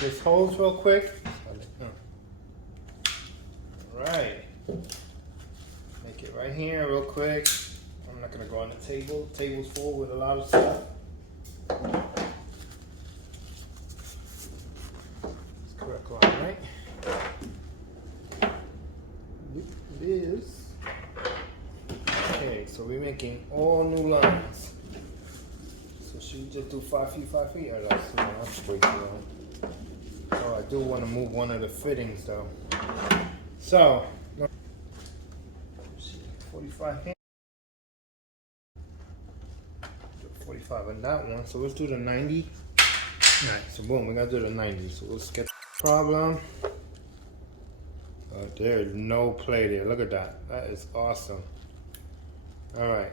This holes real quick. Alright. Make it right here real quick. I'm not gonna go on the table. The table's full with a lot of stuff. It's correct line, right? It is. Okay, so we're making all new lines. So should we just do 5 feet, 5 feet? Or that's way too long. Oh, I do want to move one of the fittings though. So, 45 here. 45 on that one. So let's do the 90. Alright, so boom, we gotta do the 90. So let's get the problem. There's no play there. Look at that. That is awesome. Alright.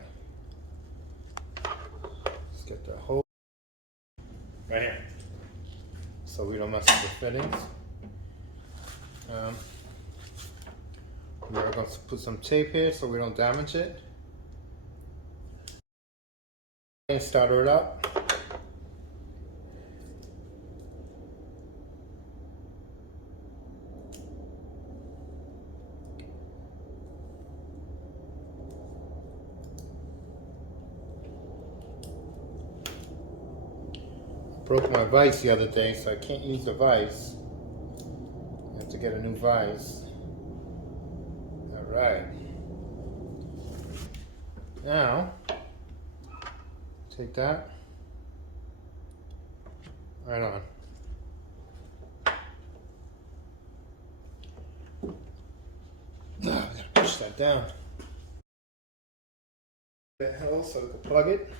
Let's get the hole right here. So we don't mess with the fittings. We're going to put some tape here so we don't damage it. And start it up. Broke my vise the other day, so I can't use the vise. I have to get a new vise. Alright. Now, take that. Right on. Now, I gotta push that down. That hell so I can plug it.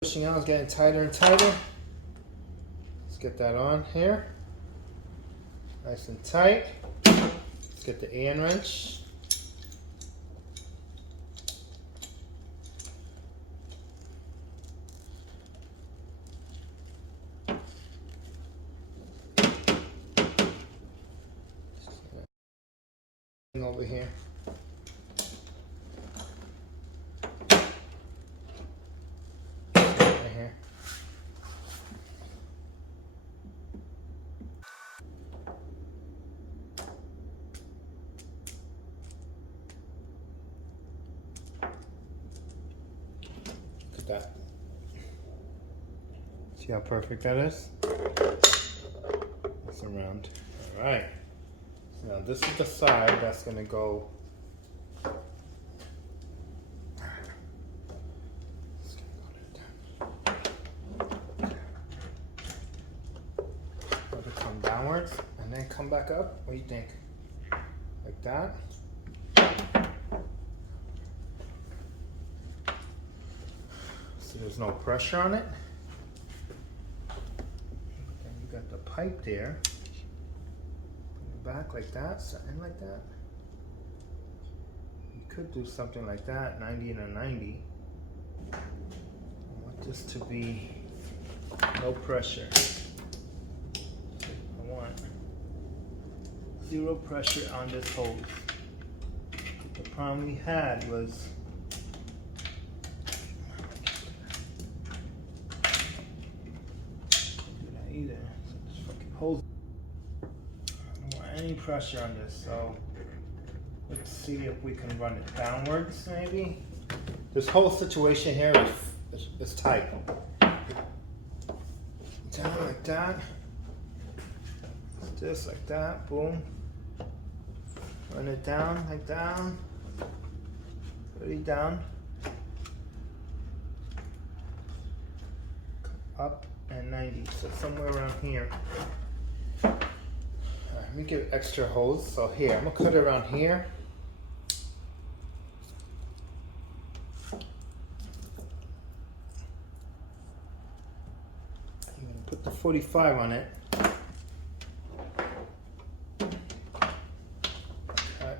Pushing out is getting tighter and tighter. Let's get that on here. Nice and tight. Let's get the Allen wrench. Over here. Right here. Look at that. See how perfect that is? It's around. All right. Now this is the side that's going to go. Let it come downwards and then come back up. What do you think? Like that. So there's no pressure on it. Then you got the pipe there. Back like that, something like that. You could do something like that, 90 and a 90. I want this to be no pressure. I want zero pressure on this hose. The problem we had was can't do that either. So this fucking hose. Any pressure on this, so let's see if we can run it downwards maybe. This whole situation here is tight. Down like that. Just like that, boom. Run it down like down. Really down. Up and 90, so somewhere around here. Let me give extra hose. So here, I'm gonna cut it around here. I'm gonna put the 45 on it. Cut.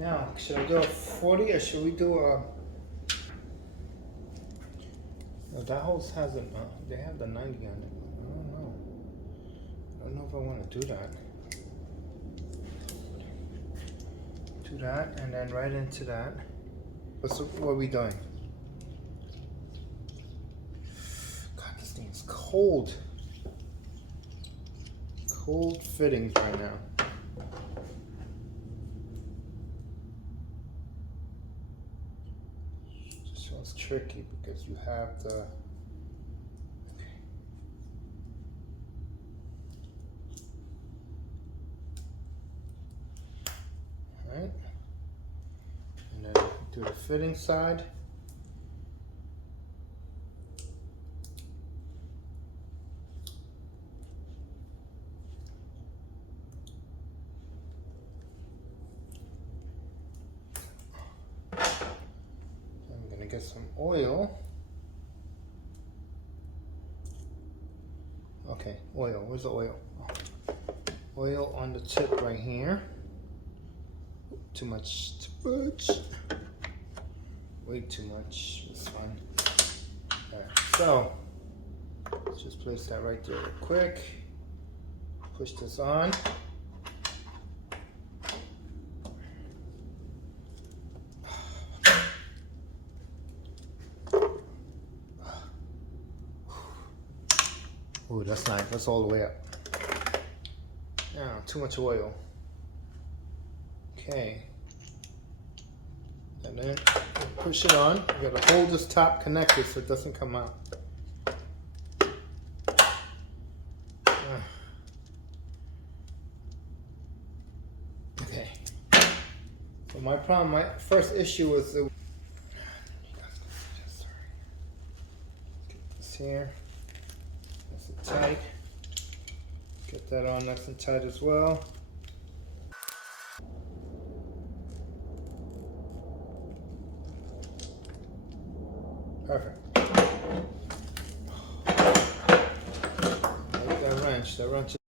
Now, should I do a 40 or should we do a... No, that hose has a, they have the 90 on it. I don't know. I don't know if I want to do that. Do that and then right into that. What are we doing? God, this thing is cold. Cold fittings right now. This one's tricky because you have the... Alright. And then do the fitting side. I'm gonna get some oil. Okay, oil. Where's the oil? Oh. Oil on the tip right here. Too much. Way too much. It's fine. Alright, so let's just place that right there real quick. Push this on. Ooh, that's nice. That's all the way up. Now, too much oil. Okay. And then push it on. You gotta hold this top connected so it doesn't come out. Okay. So my problem, my first issue was the... Get this here. Nice and tight. Get that on nice and tight as well. Perfect. Like that wrench. That wrench